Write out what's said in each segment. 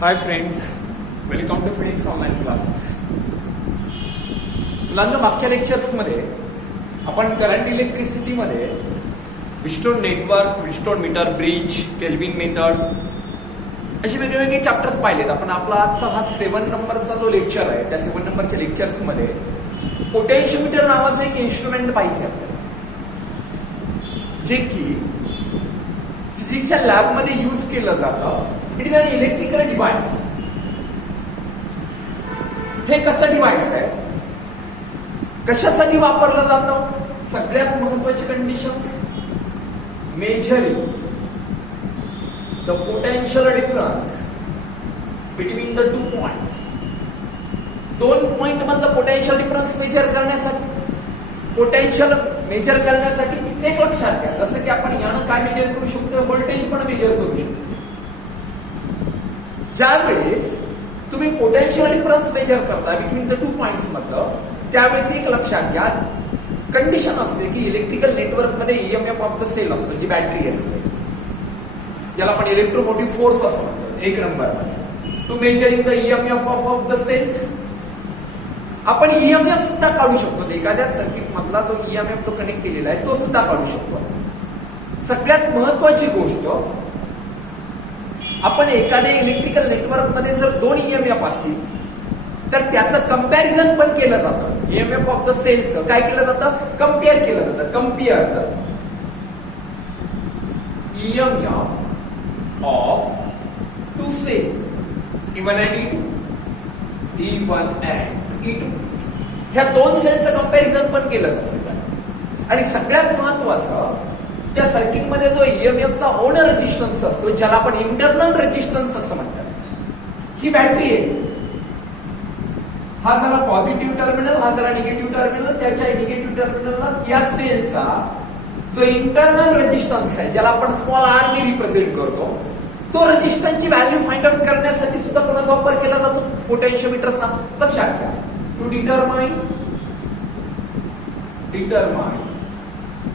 High friends, welcome to Phoenix online classes. मुलांना मागच्या लेक्चर्समध्ये आपण करंट इलेक्ट्रिसिटीमध्ये Wheatstone network, Wheatstone meter bridge, Kelvin method असे वेगवेगळे चॅप्टर्स पाहिलेत. आपण आपला आजचा हा 7 नंबरचा जो लेक्चर आहे त्या 7 नंबरच्या लेक्चर्समध्ये पोटेन्शियोमीटर नावाचं एक इन्स्ट्रुमेंट पाहिजे आपल्याला, जे की फिजिक्सच्या लॅबमध्ये यूज केलं जातं. It is an electrical device. हे कसं डिव्हाइस आहे, कशासाठी वापरलं जातं? सगळ्यात महत्वाची conditions, measuring the potential difference between the 2 points. 2 point मधलं पोटेन्शियल डिफरन्स मेजर करण्यासाठी, पोटेन्शियल मेजर करण्यासाठी एक लक्षात घ्या, जसं की आपण यानं काय मेजर करू शकतो, व्होल्टेज पण मेजर करू शकतो. ज्यावेळेस तुम्ही पोटेन्शियल डिफरन्स मेजर करता बिटवीन द 2 पॉइंट्स मधलं, त्यावेळेस एक लक्षात घ्या, कंडिशन असते की इलेक्ट्रिकल नेटवर्क मध्ये ईएमएफ ऑफ द सेल असतो, जी बॅटरी असते, ज्याला आपण इलेक्ट्रोमोटिव्ह फोर्स असं म्हणतो. 1 number two measuring the EMF of the cells. आपण ईएमएफ सुद्धा काढू शकतो, एखाद्या सर्किट मधला जो ईएमएफ जो कनेक्ट केलेला आहे तो सुद्धा काढू शकतो. सगळ्यात महत्वाची गोष्ट, आपण एखाद्या इलेक्ट्रिकल नेटवर्क मध्ये जर 2 ईएमएफ असतील तर त्याचं कंपॅरिझन पण केलं जातं. ईएमएफ ऑफ द सेलचं काय केलं जातं, कम्पेअर केलं जातं. Compare the EMF of 2 cell E1 and E2, E1 and E2, ह्या 2 सेलचं कंपॅरिझन पण केलं जातं. आणि सगळ्यात महत्वाचं, त्या सर्किटमध्ये जो ईएमएफचा ओन रेजिस्टन्स असतो, ज्याला आपण इंटरनल रेजिस्टन्स असं म्हणतात, ही बॅटरी आहे. हा झाला पॉझिटिव्ह टर्मिनल, हा झाला निगेटिव्ह टर्मिनल. त्याच्या निगेटिव्ह टर्मिनलला या सेलचा जो इंटरनल रेजिस्टन्स आहे, ज्याला आपण स्मॉल आर ने रिप्रेझेंट करतो, तो रेजिस्टन्सची व्हॅल्यू फाइंड आउट करण्यासाठी सुद्धा कोणाचा वापर केला जातो, पोटेन्शियोमीटरचा. लक्षात घ्या, to determine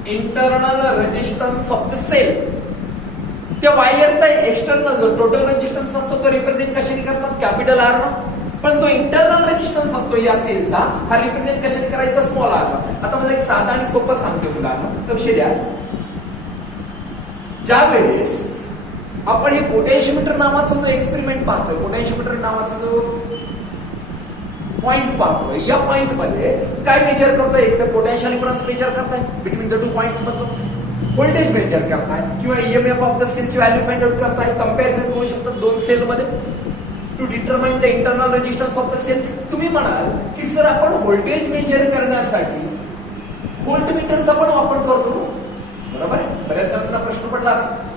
internal resistance of the cell. त्या वायरचा एक्सटर्नल जो टोटल रेजिस्टन्स असतो तो रिप्रेझेंट कशाने करतात, कॅपिटल आर न. पण जो इंटरनल रेजिस्टन्स असतो या सेलचा, हा रिप्रेझेंट कशाने करायचा, स्मॉल आर न. आता मला एक साधा आणि सोपं सांगतो मुलांना, लक्ष द्या. ज्यावेळेस आपण हे पोटेन्शियोमीटर नावाचा जो एक्सपेरिमेंट पाहतोय, पोटेन्शियोमीटर नावाचा जो पॉइंट्स पाहतोय, या पॉइंट मध्ये काय मेजर करतोय, एक तर पोटेन्शियल डिफरन्स मेजर करताय बिटवीन द 2 पॉइंट्स मधलं, व्होल्टेज मेजर करताय किंवा ईएमएफ ऑफ द सेलची व्हॅल्यू फाइंड आउट करताय. कंपॅरिझन करू शकतात 2 सेल मध्ये to determine the internal resistance of the cell. तुम्ही म्हणाल की सर आपण व्होल्टेज मेजर करण्यासाठी व्होल्टमीटरचा पण वापर करतो, बरोबर आहे. बऱ्याच जणांना प्रश्न पडला असेल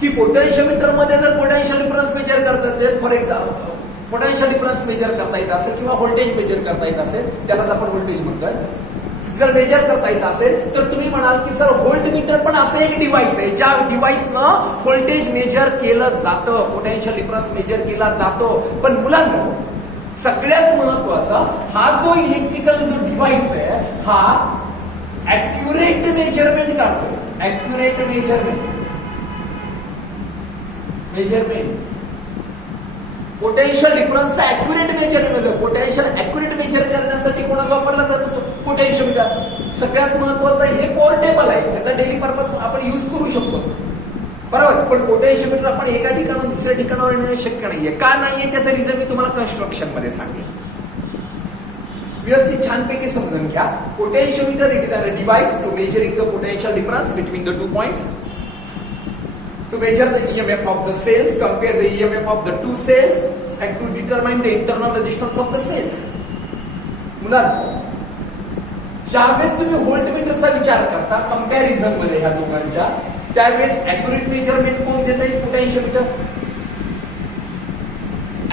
की पोटेन्शियोमीटर मध्ये जर पोटेन्शियल डिफरन्स मेजर करतात, for example potential difference measure करता येत असेल किंवा व्होल्टेज मेजर करता येत असेल, त्यालाच आपण व्होल्टेज म्हणतोय, जर मेजर करता येत असेल तर तुम्ही म्हणाल की सर व्होल्टमीटर पण असं एक डिव्हाइस आहे, ज्या डिव्हाइसनं व्होल्टेज मेजर केलं जातं, पोटेन्शियल डिफरन्स मेजर केला जातो. पण मुलांना सगळ्यात महत्वाचा, हा जो इलेक्ट्रिकल जो डिव्हाइस आहे, हा ऍक्युरेट मेजरमेंट करतोय. ऍक्युरेट मेजरमेंट पोटेन्शियल डिफरन्सचा accurate measurement, potential accurate measure करण्यासाठी कोणाचा वापरला जातो, पोटेन्शियोमीटर. सगळ्यात महत्वाचं, हे पोर्टेबल आहे, त्याचा डेली पर्पज आपण यूज करू शकतो, बरोबर. पण पोटेन्शियोमीटर आपण एका ठिकाणाहून दुसऱ्या ठिकाणावर नेणं शक्य नाहीये. का नाहीये त्याचं रिझन मी तुम्हाला कन्स्ट्रक्शन मध्ये सांगेन. व्यवस्थित छानपैकी समजून घ्या. Potentiometer it is a device to measuring the potential difference between the 2 points, to measure the EMF of the cells, compare the EMF of the 2 cells, and to determine the internal resistance of the cells. मुलांनो, ज्यावेळेस तुम्ही व्होल्टमीटरचा विचार करता comparison मध्ये ह्या दोघांच्या, त्यावेळेस accurate measurement कोण देत आहे, पोटेन्शियोमीटर.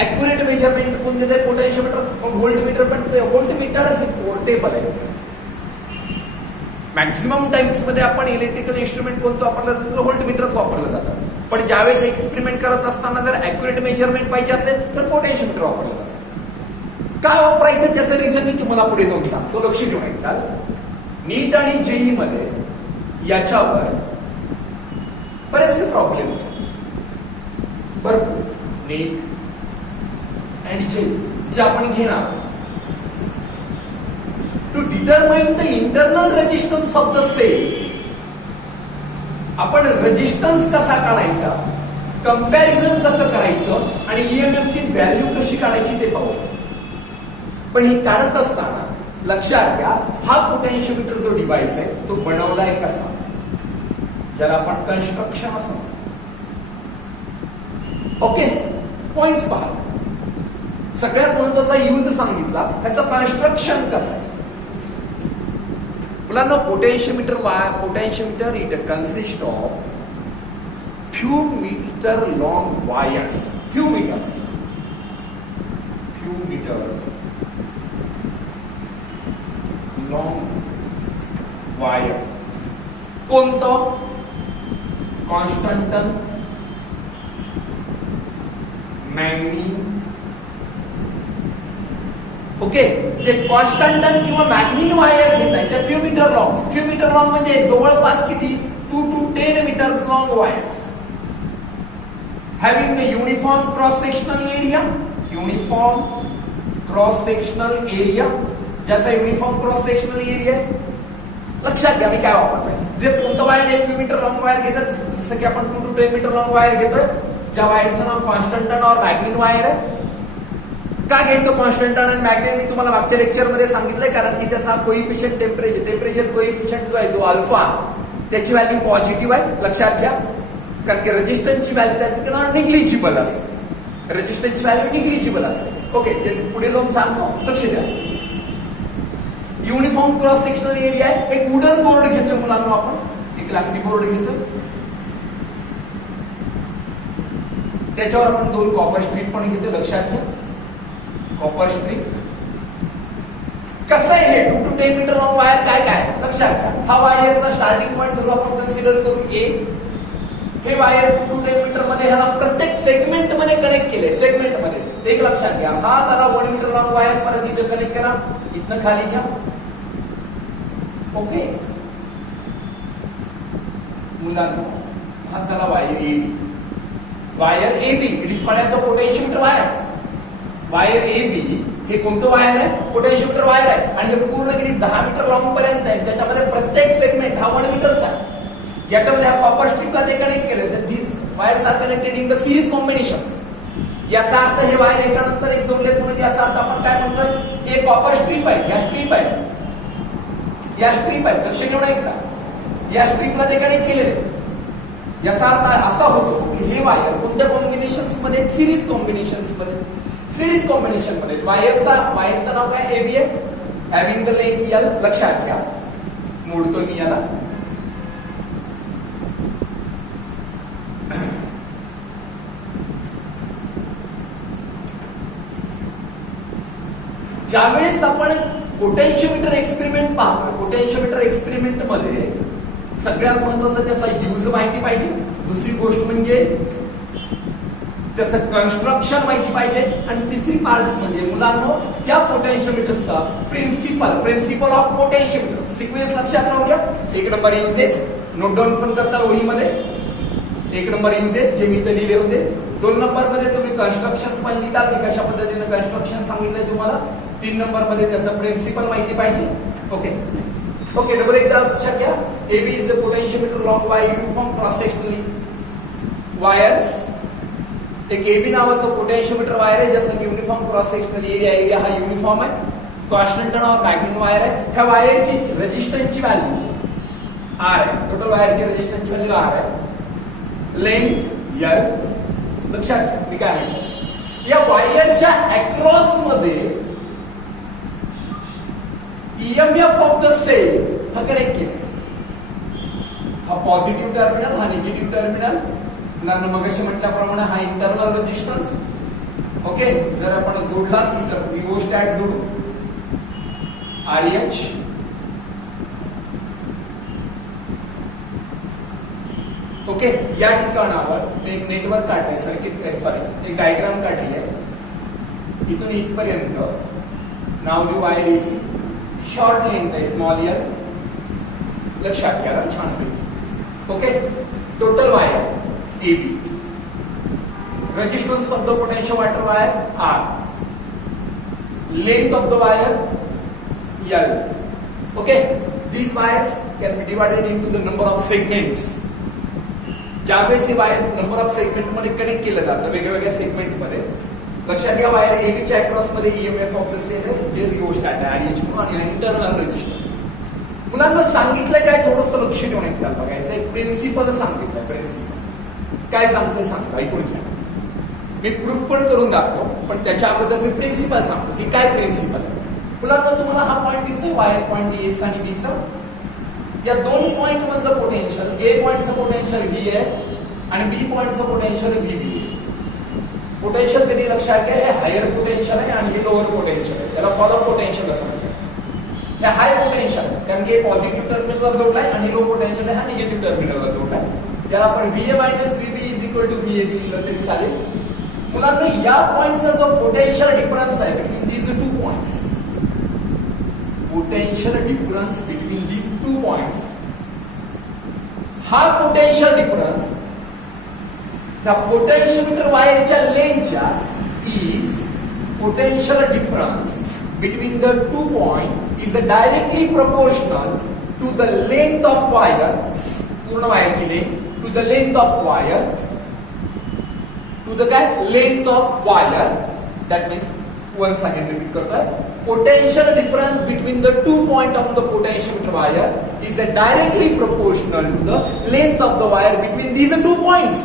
ऍक्युरेट मेजरमेंट कोण देत आहे, पोटेन्शियोमीटर. व्होल्टमीटर पण, व्होल्टमीटर हे पोर्टेबल आहे. मॅक्झिमम टाइम्स मध्ये आपण इलेक्ट्रिकल इन्स्ट्रुमेंट कोणतं वापरलं जातं, व्होल्टमीटरच वापरलं जातं. पण ज्यावेळेस एक्सपेरिमेंट करत असताना जर ऍक्युरेट मेजरमेंट पाहिजे असेल तर पोटेन्शियोमीटर वापरलं जातं. काय वापरायचं त्याचं रिझन मी तुम्हाला पुढे जाऊन सांगतो, लक्ष ठेवून ऐकाल. नीट आणि जेई मध्ये याच्यावर बरेचसे प्रॉब्लेम्स. भरपूर नेक अँड जेल जे आपण घेणार. To determine the internal resistance of the cell, आपण रेजिस्टन्स कसा काढायचा, कंपॅरिझन कसं करायचं आणि ईएमएफ ची व्हॅल्यू कशी काढायची ते पाहू. पण हे काढत असताना लक्षात घ्या, हा पोटेन्शियोमीटर जो डिव्हाइस आहे तो बनवलाय कसा, ज्याला आपण कन्स्ट्रक्शन असं. ओके, पॉइंट्स पहा. सगळ्यात महत्वाचा यूज सांगितला, त्याचं कन्स्ट्रक्शन कसं आहे. मुलांना potentiometer it consist of few meter long wires, few meter long wire. कोणतं? कॉन्स्टंटन, मॅग्नी. ओके, जे कॉन्स्टंटन किंवा मॅग्नीन वायर घेत आहे त्या फ्यू मीटर लॉंग म्हणजे जवळपास किती 2 to 10 meters long wires having a uniform cross sectional area, जैसा यूनिफॉर्म क्रॉस सेक्शनल एरिया. लक्षात घ्या मी काय वापरतोय. जे कोणतं wire 1 few meter long wire घेतात, जसं की आपण 2 to 10 meter लॉंग वायर घेतोय, ज्या वायरचं नाव कॉन्स्टंटन और मॅग्नीन वायर आहे. का घ्यायचं कॉन्स्टंटन आणि मॅग्नीन, मी तुम्हाला मागच्या लेक्चर मध्ये सांगितलंय, कारण की त्याचा कोइफिशियंट टेम्परेचर कोइफिशियंट जो आहे तो अल्फा, त्याची व्हॅल्यू पॉझिटिव्ह आहे. लक्षात घ्या, कारण की रेजिस्टन्सची व्हॅल्यू त्याची निग्लिजिबल असते, रेजिस्टन्सची व्हॅल्यू निग्लिजिबल असते. ओके, पुढे जाऊन सांगतो, लक्ष द्या. युनिफॉर्म क्रॉस सेक्शनल एरिया आहे. एक वुडन बोर्ड घेतोय मुलांना, आपण एक लाकडी बोर्ड घेतोय, त्याच्यावर आपण 2 कॉपर स्ट्रीप पण घेतोय. लक्षात घ्या, कॉपर स्ट्रीप. कसं आहे हे 2 to 10 meter लॉंग वायर काय काय लक्षात घ्या. हा वायरचा स्टार्टिंग पॉइंट जर आपण कन्सिडर करू ए, हे वायर 2 to 10 meter मध्ये ह्याला प्रत्येक सेगमेंट मध्ये कनेक्ट केले. सेगमेंट मध्ये एक लक्षात घ्या, हा जरा 1 meter लॉंग वायर परत इथे कनेक्ट करा, इथनं खाली घ्या. ओके मुलांना, हा झाला wire AB. It is called as the potentiometer wire. Wire AB हे कोणतं वायर आहे? पोटेन्शियोमीटर वायर आहे. आणि हे पूर्णगिरी 10 मीटर लॉंग पर्यंत आहे, ज्याच्यामध्ये प्रत्येक सेगमेंट हा 1 मीटरचा आहे. याच्यामध्ये हा कॉपर स्ट्रीपला ते कनेक्ट केले. तर these wires are connected in the series combinations. याचा अर्थ हे वायर एकानंतर एक जोडलेत म्हणून याचा अर्थ आपण काय म्हणतोय, हे कॉपर स्ट्रीप आहे, या स्ट्रीप आहे, लक्ष घेऊन ऐका, या स्ट्रीपला ते कनेक्ट केलेले. याचा अर्थ असा होतो की हे वायर कोणत्या कॉम्बिनेशन्स मध्ये? सिरीज कॉम्बिनेशन्स मध्ये. वायरचं नाव काय? एबी आहे, हॅव्हिंग द लेंथ एल. लक्षात घ्या, मोडतो मी याला. ज्यावेळेस आपण पोटेन्शियोमीटर एक्सपेरिमेंट पाहतो, पोटेन्शियोमीटर एक्सपेरिमेंट मध्ये सगळ्यात महत्वाचं त्याचा यूज माहिती पाहिजे. दुसरी गोष्ट म्हणजे त्याचं कन्स्ट्रक्शन माहिती पाहिजे. आणि तिसरी पार्ट म्हणजे मुलांनो, त्या पोटेन्शियोमीटरचा प्रिन्सिपल ऑफ पोटेन्शियोमीटर सिक्वेन्स लक्षात राहू द्या. 1 नंबर युजेस नोट डाऊन पण करता वहीमध्ये. 1 नंबर युजेस जे मी इथे लिहिले होते. 2 नंबर मध्ये तुम्ही कन्स्ट्रक्शन पण लिहितात, मी कशा पद्धतीने कन्स्ट्रक्शन सांगितलंय तुम्हाला. 3 नंबर मध्ये त्याचं प्रिन्सिपल माहिती पाहिजे. ओके, डबल एकदा लक्षात घ्या. AB is the potentiometer long wire uniform cross sectionally wires. एक एबी नावाचं पोटेन्शियोमीटर वायर आहे, ज्याचा युनिफॉर्म क्रॉस सेक्शनल एरिया हा युनिफॉर्म आहे. कॉन्स्टंटन और मॅग्नीन वायर आहे. ह्या वायरची रेजिस्टन्सची व्हॅल्यू आर आहे. टोटल वायरची रेजिस्टन्सची व्हॅल्यू आर आहे. Length L. लक्षात घ्या मी काय म्हणतो, या वायरच्या अक्रॉस मध्ये ईएमएफ ऑफ द सेल हा कनेक्ट केला. हा पॉझिटिव्ह टर्मिनल, हा निगेटिव्ह टर्मिनल. मगाशी म्हटल्याप्रमाणे हा इंटरनल रेजिस्टन्स. ओके, जर आपण जोडलाच तर रिओस्टॅट जोडू RH. ओके, या ठिकाणावर एक नेटवर्क काढलंय, एक डायग्राम काढली आहे. इथून इथपर्यंत नाव देऊ वायर एसी. शॉर्ट लेंथ आहे स्मॉल एल. लक्षात घ्या छान. Okay, total wire AB resistance of the potentiometer wire R, length of the wire L. Okay, these wires can be divided into the number of segments. ज्यावेळेस हे wire number of segment मध्ये connect केलं जातं वेगवेगळ्या segment मध्ये, लक्षात घ्या wire एबीच्या across मध्ये ईएमएफ ऑफ द सेल आहे जे रिओस्टॅट आहे आरएच म्हणून आणि इंटरनल रेजिस्टन्स. मुलांना सांगितलंय काय थोडंसं लक्ष ठेवून एकदा बघायचं, एक प्रिन्सिपल सांगितलंय. प्रिन्सिपल काय सांगतोय सांगतो, ऐकून घ्या. मी प्रूफ पण करून दाखवतो पण त्याच्या अगोदर मी प्रिन्सिपल सांगतो की काय प्रिन्सिपल आहे. मुलांना तुम्हाला हा पॉईंट दिसतोय वायर पॉईंट एचा आणि बीचा, या दोन पॉइंट मधलं पोटेन्शियल ए पॉइंटचं पोटेन्शियल व्ही आहे आणि बी पॉइंटचं पोटेन्शियल व्हीबी आहे. पोटेन्शियल कधी लक्षात घ्या, हे हायर पोटेन्शियल आहे आणि हे लोअर पोटेन्शियल आहे, याला फॉलो पोटेन्शियल असं म्हणतात. हे हाय पोटेन्शियल कारण की पॉझिटिव्ह टर्मिनलला जोडलाय आणि लो पोटेन्शियल आहे हा निगेटिव्ह टर्मिनलला जोडलाय. याला आपण VA minus VB is equal to VAB लिहिलं तरी चालेल. मुलांना या पॉइंटचा जो पोटेन्शियल डिफरन्स आहे between these two points, potential difference between these 2 points, हा potential difference त्या potentiometer वायरच्या लेंथच्या is potential difference between the 2 points is directly proportional to the length of wire, पूर्ण वायरची length, to the length of wire, to the काय length of wire. That means once again repeat करतोय, potential difference between the 2 points on the potentiometer wire is directly proportional to the length of the wire between these 2 points.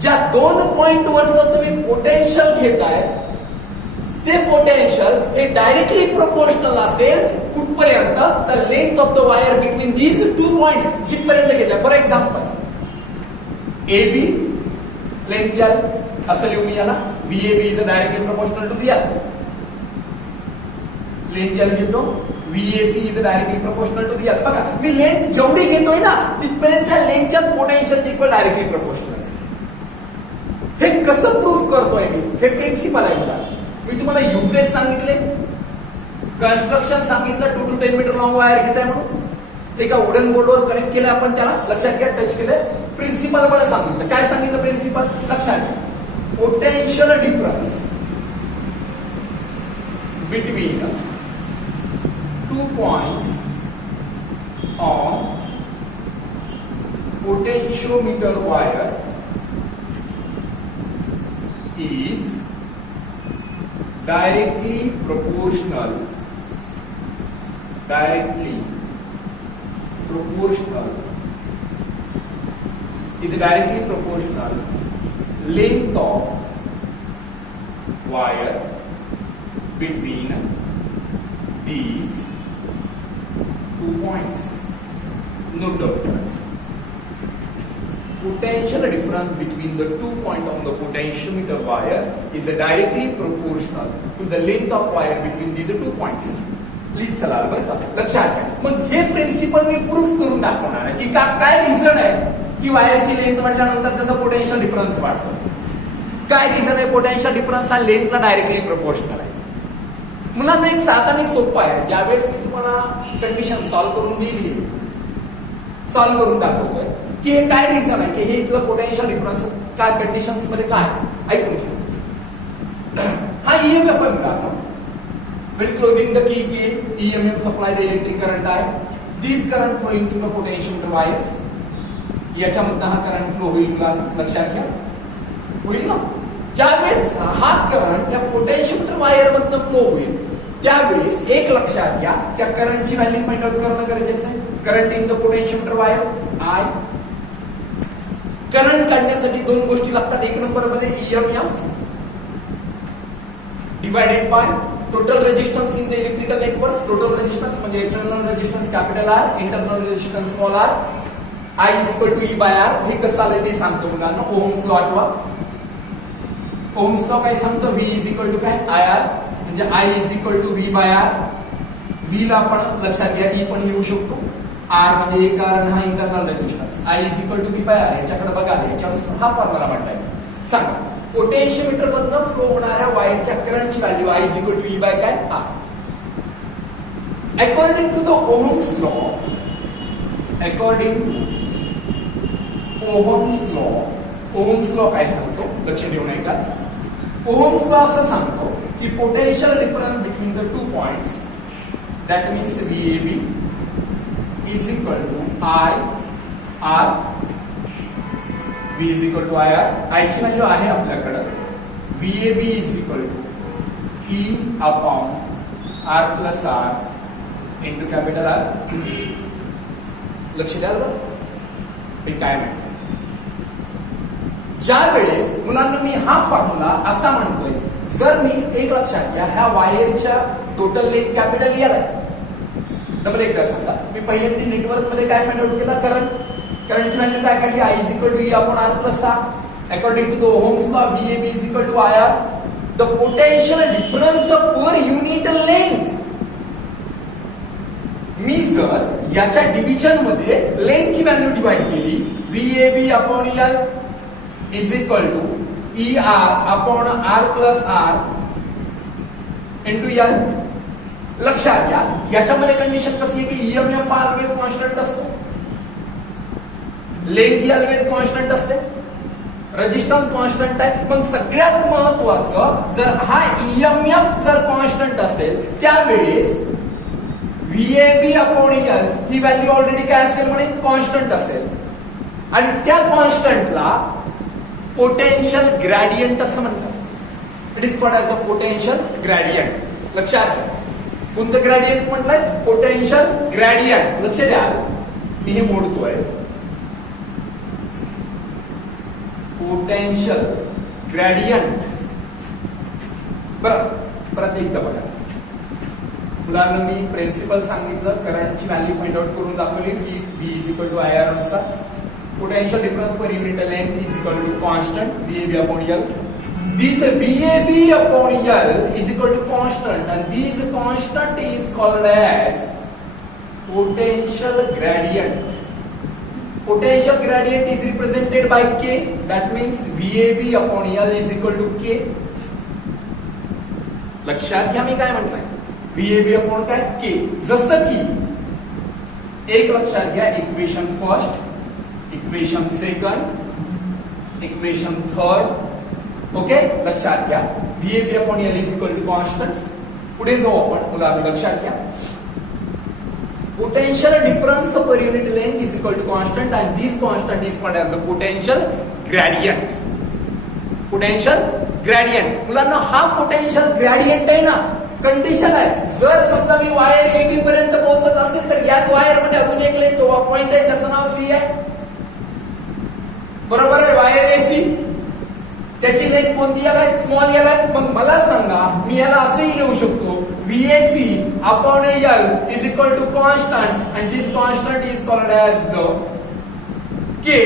ज्या दोन point वर जर तुम्ही potential घेताय ते potential हे directly proportional असेल कुठपर्यंत, तर length of the wire between these 2 points जिथपर्यंत घेतलाय. For example A B length L असं लिहू मी याला, VAB is directly proportional to the L. Length L घेतो, VAC is directly proportional to the L. बघा मी लेंथ जेवढी घेतोय ना तिथपर्यंत त्या लेंथच्याच पोटेन्शियल इक्वल डायरेक्टली प्रोपोर्शनल. हे कसं प्रूव्ह करतोय मी, हे प्रिन्सिपल आहे. मी तुम्हाला युजेस सांगितले, कन्स्ट्रक्शन सांगितलं, 2 to 10 मीटर लॉंग वायर घेताय म्हणून ते एका वुडन बोर्डवर कनेक्ट केलं आपण, त्याला लक्षात घ्या टच केलं. प्रिन्सिपल मला सांगितलं, काय सांगितलं प्रिन्सिपल लक्षात घ्या, potential difference between 2 points on potentiometer wire is directly proportional length of wire between these 2 points. Note down. Potential difference between the 2 points on the potentiometer wire is directly proportional to the length of wire between these 2 points. Please चला बरं लक्षात घ्या. मग हे principal मी proof करून दाखवणार आहे की काय रिझन आहे की वायरची लेंथ वाढल्यानंतर त्याचा पोटेन्शियल डिफरन्स वाढतो. काय रिझन आहे, पोटेन्शियल डिफरन्स हा लेंथला डायरेक्टली प्रोपोर्शनल आहे. मुलांना एक साधा आणि सोपा आहे, ज्यावेळेस मी तुम्हाला कंडिशन सॉल्व्ह करून दिली, सॉल्व्ह करून दाखवतोय की हे काय रिझन आहे की हे इथलं पोटेन्शियल डिफरन्स काय कंडिशन्स मध्ये काय ऐकून घ्या. हा ईएमएफ आहे बघा, when closing the key EMF supply the electric current आहे. These current flowing through the potentiometer wires, याच्यामधनं हा करंट फ्लो होईल, लक्षात घ्या होईल ना. ज्यावेळेस हा करंट त्या पोटेन्शियोमीटर वायर मधनं फ्लो होईल त्यावेळेस एक लक्षात घ्या, त्या करंटची व्हॅल्यू फाइंड आउट करणं गरजेचं आहे. Current in the potentiometer wire I. Current काढण्यासाठी 2 गोष्टी लागतात. एक नंबर मध्ये EMF divided by total resistance in the electrical network. Total resistance म्हणजे external resistance capital R, internal resistance small R. I is equal to E by R. हे कसं आलं ते सांगतो मुलांना. ओहम्स लॉ आठवा. ओहम्स लॉ काय सांगतो, V is equal to काय IR म्हणजे I is equal to V by R. V ला आपण लक्षात घ्या E पण लिहू शकतो. R म्हणजे एक कारण हा internal resistance. I is equal to V by R. याच्याकडे बघा, याच्यानुसार हा फॉर्म्युला म्हणताय. सांगा पोटेन्शियोमीटर मधनं फ्लो होणाऱ्या वायरच्या करंटची value I is equal to E by काय R. According to the Ohm's law, Ohm's law काय सांगतो लक्ष देऊन ऐका. ओहम्स लॉ असं सांगतो की potential difference between the two points that means VAB is equal to I R V is equal to I R. आयची व्हॅल्यू आहे आपल्याकडं VAB is equal to E upon R plus R into capital R. लक्ष द्या बरं मी काय म्हणतो. ज्या वेळेस मुलांना मी हा फॉर्म्युला असा म्हणतोय, जर मी एक लक्षात घ्या ह्या वायरच्या टोटल लेंथ कॅपिटल एल आहे. डबल एकदा सांगा, मी पहिल्यांदा नेटवर्क मध्ये काय फाइंड आउट केला, करंटची व्हॅल्यू काय काढली, I is equal to E upon R plus R. According to the Ohm's law VAB is equal to I R. The potential difference per unit length. मी जर याच्या डिव्हिजन मध्ये लेंथची व्हॅल्यू डिवाइड केली, VAB upon L is equal to E R upon R plus R into L. लक्षात घ्या याच्यामध्ये condition कशी आहे की ईएमएफ ऑलवेज कॉन्स्टंट असतो, लेंथ ऑलवेज कॉन्स्टंट असते, रेजिस्टन्स कॉन्स्टंट आहे. पण सगळ्यात महत्वाचं, जर हा ईएमएफ जर कॉन्स्टंट असेल त्यावेळेस व्हीएबी अपॉन एल ही व्हॅल्यू ऑलरेडी काय असेल म्हणे कॉन्स्टंट असेल. आणि त्या कॉन्स्टंटला पोटेन्शियल ग्रेडियंट असं म्हणतात. It is called as a potential gradient. लक्षात घ्या कोणतं ग्रेडियंट म्हटलंय, पोटेन्शियल ग्रेडियंट. लक्ष द्या मी हे मोडतोय. Potential gradient. बरं परत एकदा बघा, मुलांना मी प्रिन्सिपल सांगितलं, करंटची व्हॅल्यू फाइंड आउट करून दाखवली की V is equal to I R नुसार. Potential difference per unit length is equal to constant VAB upon L. This VAB upon L is equal to constant, and this constant is called as potential gradient. Potential gradient is represented by K. That means VAB upon L is equal to K. लक्षात घ्या मी काय म्हटलंय, VAB upon काय K. जसं की एक लक्षात घ्या, equation first, equation second, equation third. Okay लक्षात घ्या VAB upon L is equal to constant. पुढे जाऊ आपण, मुलांना लक्षात घ्या potential difference per unit length is equal to constant and this constant is called as the potential gradient. Potential gradient. मुलांना हा पोटेन्शियल ग्रेडियंट आहे ना, कंडिशन आहे, जर समजा मी वायर एबी पर्यंत पोहोचत असेल तर याच वायर मध्ये अजून एक लेंथ पॉइंट आहे ज्याचं नाव सी आहे. बरोबर आहे, वायर एसी त्याची लेंथ कोणती आहे, स्मॉल एल आहे. मग मला सांगा मी याला असेही लिहू शकतो, VAC upon L is equal to constant and this constant is called as the K.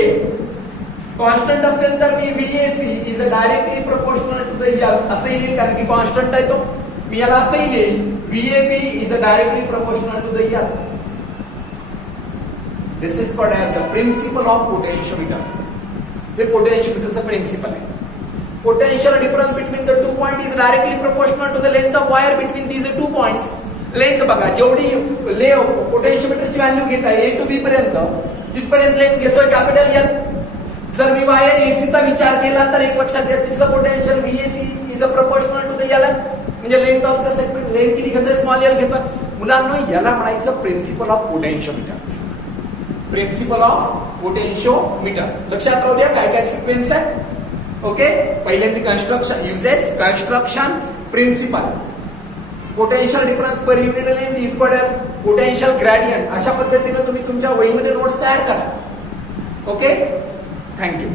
Constant असेल तर मी VAC is directly proportional to the L असंही लिहिल, कारण की कॉन्स्टंट आहे तो. मी याला असंही लिहिल, VAB is directly proportional to the L. This is called as the principle of potentiometer. हे पोटेन्शियोमीटरचं प्रिन्सिपल आहे. Potential difference between the two points is directly proportional to the length of wire between these two points. Length बघा, जेवढी पोटेन्शियोमीटरची value घेत आहे ए to be पर्यंत, तिथपर्यंत length घेतोय कॅपिटल एल. जर मी वायर एसीचा विचार केला तर एक लक्षात घ्या, तिथलं potential VAC is a proportional to the L, म्हणजे length of the segment, length किती घेतोय, स्मॉल एल घेतोय. मुलांना याला म्हणायचं principle of potentiometer. Principle of potentiometer. लक्षात राहू द्या काय काय सिक्वेन्स आहे. ओके पहिल्यांदा construction uses, construction principle, potential difference per unit length is called as potential gradient. अशा पद्धतीने तुम्ही तुमच्या वहीमध्ये नोट्स तयार करा. Okay thank you.